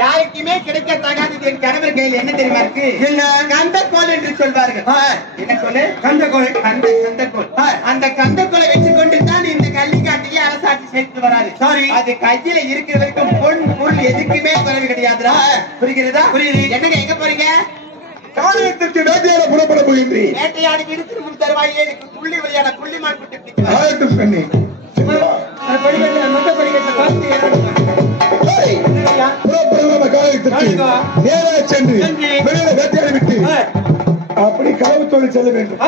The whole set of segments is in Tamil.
யாருக்குமே கிடைக்கத்தகாதது என் கணவர் கையில் என்ன தெரியுமா இருக்கு? கந்தக்கோல் என்று சொல்வார்கள். என்ன கோல்? கந்தக்கோல். கந்தக்கோல். அந்த கந்தக்கோலை வச்சுக்கொண்டு தான் இந்த கள்ளிக்காட்டிலே அரசாட்சி செய்து வராது. சாரி, அது கையில இருக்கிற வரைக்கும் பொன் பொருள் எதுக்குமே குறைவு கிடையாதுடா. புரிகிறதா? புரியுது. என்னங்க எங்க போறீங்க? காலகட்டத்திற்கு வேட்டையாட புறப்பட போகின்றேன். வேட்டையாடி விடுத்து முன் தருவாயே எனக்கு துள்ளி விளையாட புள்ளிமான் குட்டி ஆகட்டும் கண்ணே. அப்படி களவு தொழில் செல்ல வேண்டும்.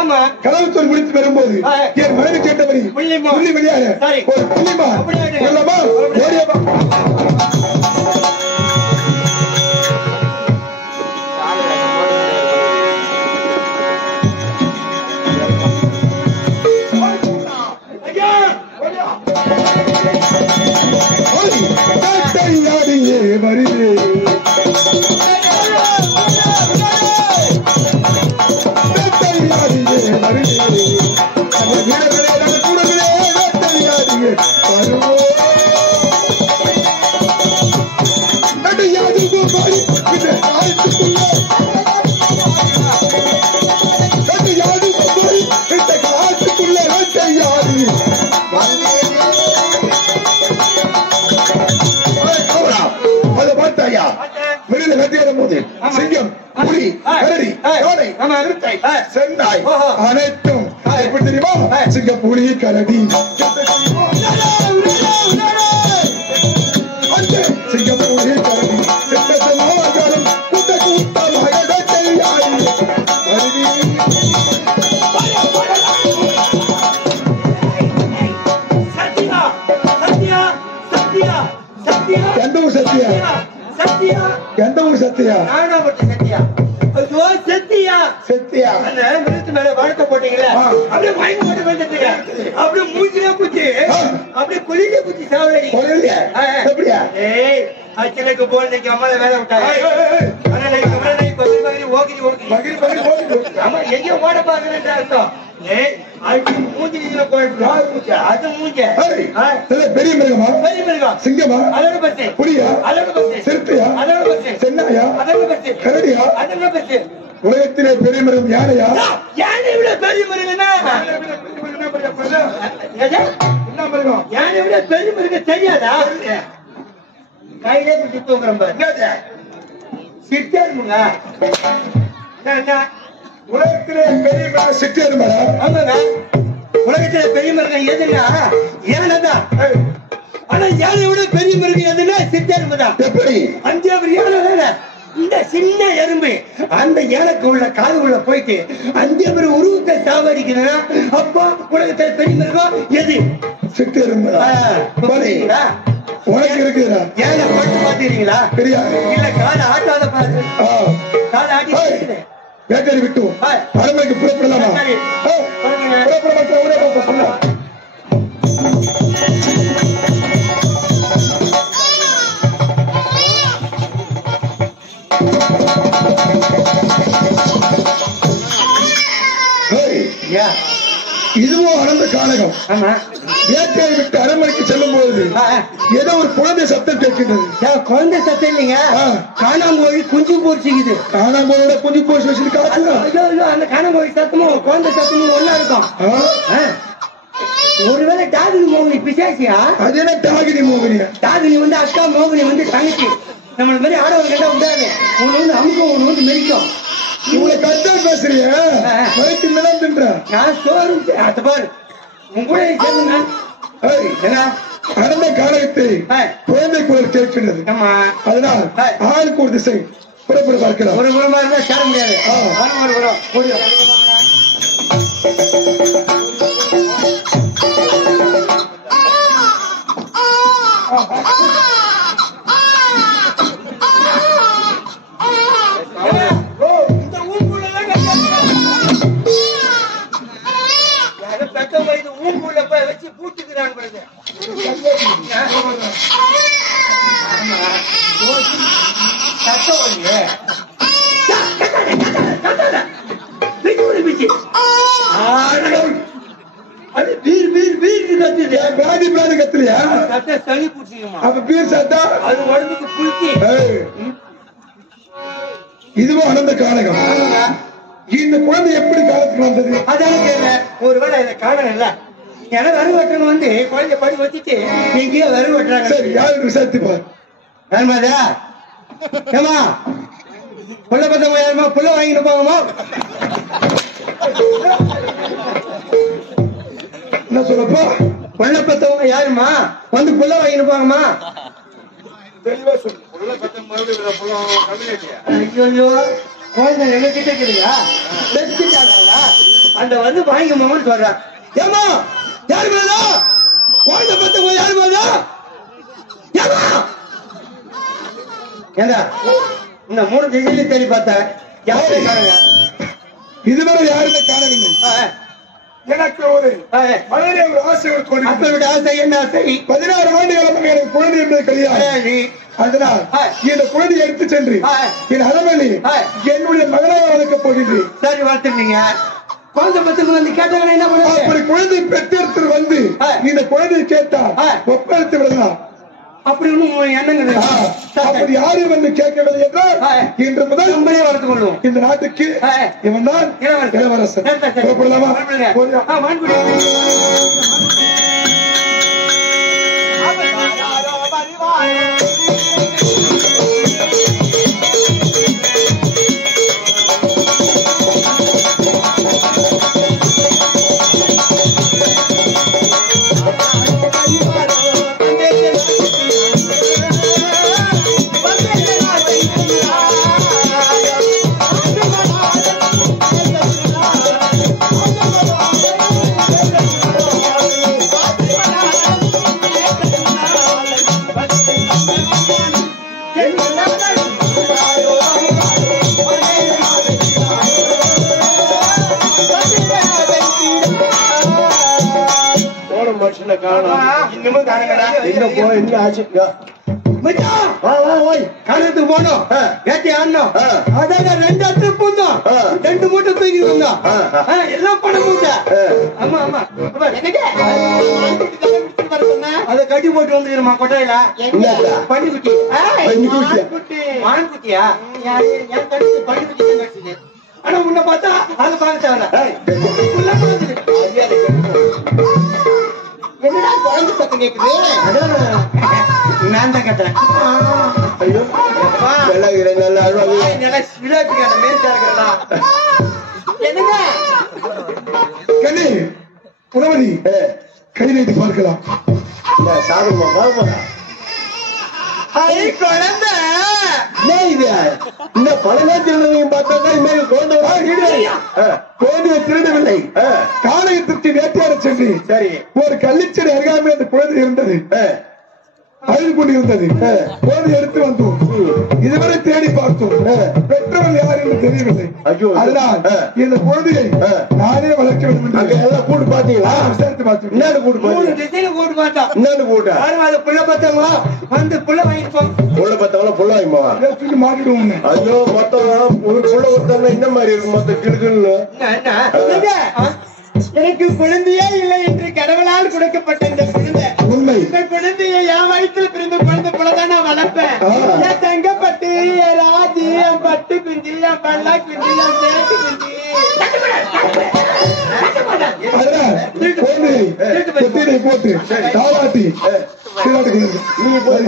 களவு தொழில் முடித்து வரும்போது என் மனைவி கேட்டபடி புள்ளி வெளியாக ஒரு புள்ளிமா வருது. சிங்கம், புலி, கரடி, யானை, செந்தாய் அனைத்தும் எப்படி தெரியுமா? சிங்கம், புலி, கரடி, சிங்கம், புலி, கரடி, கூட்ட கூட்டமாக எந்த ஊர் சத்தியா? சத்தியா எந்த ஊர் சத்தியா? நானாபட்டி சத்தியா. ஐயோ சத்தியா சத்தியா அந்த மிருத்து மேல வழக்க போட்டீங்களே அப்படியே மயங்க போட்டு வந்துட்டீங்க. அப்படியே மூஞ்சிலே குச்சி அப்படியே குளிலே குச்சி சாவலடி. எப்படியா? ஏய் அச்சனுக்கு போன் இன்னைக்கு அம்மால வேலை விட்டாங்க. ஆனா இன்னைக்கு அம்மா இன்னைக்கு பகல் பகல் ஓகி ஓகி அம்மா எங்க ஓட பாக்குறேன்னு அர்த்தம். ஏய் அது மூஞ்சில போயிட்டு அது மூஞ்ச பெரிய மிருகமா? பெரிய மிருகம். சிங்கமா? அதோட பஸ். புலியா? அதோட பஸ். சிறுத்தையா? அதோட பஸ். சென்னாயா? அதோட பஸ். கரடியா? அதோட பஸ். உலகத்திலே பெரிய மிருகம் யானையா? யானை விட பெரிய மிருகம்னா என்ன மிருகம்? யானை விட பெரிய மிருகம் தெரியாதா? கையிலே பிடிச்சி தூங்குறோம் பாரு. சிட்டேருமுங்க. உலகத்திலே பெரிய மிருகம் சிட்டேருமா? ஆமாங்க. உலகத்திலே பெரிய மிருகம் எதுன்னா யானைதான். ஆனா யானை விட பெரிய மிருகம் எதுன்னா சிட்டேருமுதான். எப்படி? 5 யானை தானே. இந்த சின்ன எறும்பு அந்த யானைக்கு உள்ள காது உள்ள போயிட்டு 5 உருவத்தை சாவடிக்கிறா. அப்போ உலகத்துல பெரிய மிருகம் எது? சிட்டேருமா. உனக்கு இருக்குதா? யானை போட்டு பாத்தீங்களா? தெரியாது. இல்ல காலை ஆட்டாத பாரு. காலை ஆட்டி வேட்டையை விட்டு அரண்மனைக்கு புறப்படலாமா? புறப்பட மாட்டேன். ஊரே சொல்ல இதுவும் அடர்ந்த காலகம். வேட்டையை விட்டு அரண்மனைக்கு செல்லும் போது ஏதோ ஒரு குழந்தை சத்தம் கேட்கின்றது. குழந்தை சத்தம் இல்லைங்க, காணாங்கோழி குஞ்சு போச்சுக்குது. காணாங்கோழியோட குஞ்சு போச்சு வச்சுட்டு காட்டுல அந்த காணாங்கோழி சத்தமும் குழந்தை சத்தமும் ஒன்னா இருக்கும். ஒருவேளை டாகினி மோகினி பிசாசியா? அது என்ன டாகினி மோகினியா? டாகினி வந்து அக்கா, மோகினி வந்து தங்கச்சி. நம்மள மாதிரி ஆடவங்க கேட்டா விடாது. ஒண்ணு வந்து அமுக்கும், ஒண்ணு வந்து மெரிக்கும். இவங்களை கட்டா பேசுறிய வயிற்று மிளந்துன்ற நான் சோறு அத பாரு உங்களை அடர்ந்த காலத்தை குழந்தை குரல் கேட்கின்றது. அதனால் ஆளுக்கு ஒரு திசை புறப்பட பார்க்கலாம். ஒரு புறமா இருந்தா சேர முடியாது. ஊங்குள்ள போய் வச்சு பூட்டுக்கிறான். அது வீர் வீர் வீர் கத்துது பிராதி பிராதி கத்துலையா சத்த சளி பிடிச்சிக்குமா அப்ப பீர் சாத்தா அது உடம்புக்கு புளிச்சி இதுவும் அனந்த காலகம் இந்த குழந்தை எப்படி காலத்துக்கு வந்தது அதான கேட்க ஒருவேளை இதை காரணம் இல்ல ஏன்னா வரு வெட்டுறவங்க வந்து குழந்தை படி வச்சுட்டு எங்கேயோ வரு வெட்டுறாங்க சரி யாரு விசாரித்துப்பார் யாருமாதா ஏமா புள்ள பத்தவங்க யாருமா புள்ள வாங்கிட்டு போங்கம்மா என்ன சொல்லப்பா புள்ள பத்தவங்க யாருமா வந்து புள்ள வாங்கிட்டு போங்கம்மா தெளிவா சொல்லு ஐயோ குழந்தை எங்க கிட்ட இருக்குதுங்களா அந்த வந்து வாங்கிக்கோமான்னு சொல்றேன் ஏமா யாரு மேலா குழந்தை பத்தவங்க யாரு மேலா ஏமா ஏண்டா இந்த 3 திசையில தேடி பார்த்தேன் யாரும் காணுங்க இதுவரை யாருமே காணவில்லை எனக்கு ஒரு மழையிலே ஒரு ஆசை அப்பளோட ஆசை என்ன ஆசை 16 ஆண்டுகள் எனக்கு குழந்தை என்பது கிடையாது அதனால் இந்த குழந்தையை எடுத்து சென்று என் அரவணி என்னுடைய மகனாக வளர்க்கப் போகின்றேன் சரி வளர்த்துருந்தீங்க குழந்தை பத்துக்கு வந்து கேட்டாங்க என்ன பண்ணுவாங்க அப்படி குழந்தை பெற்றெடுத்து வந்து இந்த குழந்தையை கேட்டா ஒப்படைத்து விடலாம் அப்படி ஒண்ணும் எண்ணங்க அப்படி யாரும் வந்து கேட்கவில்லை என்றால் இன்று முதல் நம்மளே வளர்த்துக் கொள்வோம் இந்த நாட்டுக்கு இவன் தான் இளவரசன் புறப்படலாமா கணக்கு போனோம் வேட்டி ஆடணும் அதான் 2 இடத்துல போனோம் 2 மூட்டை தூக்கி வந்தோம் எல்லாம் பணம் மூட்டை ஆமா ஆமா அத கட்டி போட்டு வந்துருமா கொட்டையில பன்னிக்குட்டி மான்குட்டியா பன்னிக்குட்டி கடிச்சது ஆனா முன்ன பார்த்தா அது பார்க்க என்னடா குழந்தை சத்தம் கேக்குது நான் தான் கட்டுறேன் என்னங்க கண்ணி புனவதி கை நீட்டி பார்க்கலாம் குழந்தை இந்த பழகா திருநங்கையும் பார்த்தா குழந்தையை திருடவில்லை காலையத்திற்கு வேட்டையாட சென்று சரி ஒரு கள்ளிச்செடி அருகாமல் அந்த குழந்தை இருந்தது அழுது கொண்டிருந்தது குழந்தை எடுத்து வந்தோம் இதுவரை தேடி பார்த்தோம் பெற்றவர்கள் யார் என்று தெரியவில்லை அதனால் இந்த குழந்தையை நானே வளர்க்க வேண்டும் என்று எல்லாம் கூட்டு பார்த்தீங்களா விசாரித்து பார்த்தோம் இன்னொரு கூட்டு பார்த்தோம் இன்னொரு கூட்டா அது புள்ள பத்தவங்க வந்து புள்ள வாங்கிப்போம் புள்ள பத்தவங்கள புள்ள வாங்கிப்போம் மாட்டிடுவோம் ஐயோ மொத்தம் ஒரு புள்ள ஒருத்தவங்க இந்த மாதிரி இருக்கும் மொத்தம் கிடுக்குன்னு எனக்கு குழந்தையே இல்லை என்று கடவுளால் கொடுக்கப்பட்ட இந்த குழந்தை உண்மை இந்த குழந்தையை என் வயிற்றில் பிறந்த குழந்தை போலதான் நான் வளர்ப்பேன் என் தங்கப்பட்டு என் ராஜி என் பட்டு குஞ்சு என் பல்லா குஞ்சு என் சேட்டு குஞ்சு போட்டு தாளாட்டி நீ போய்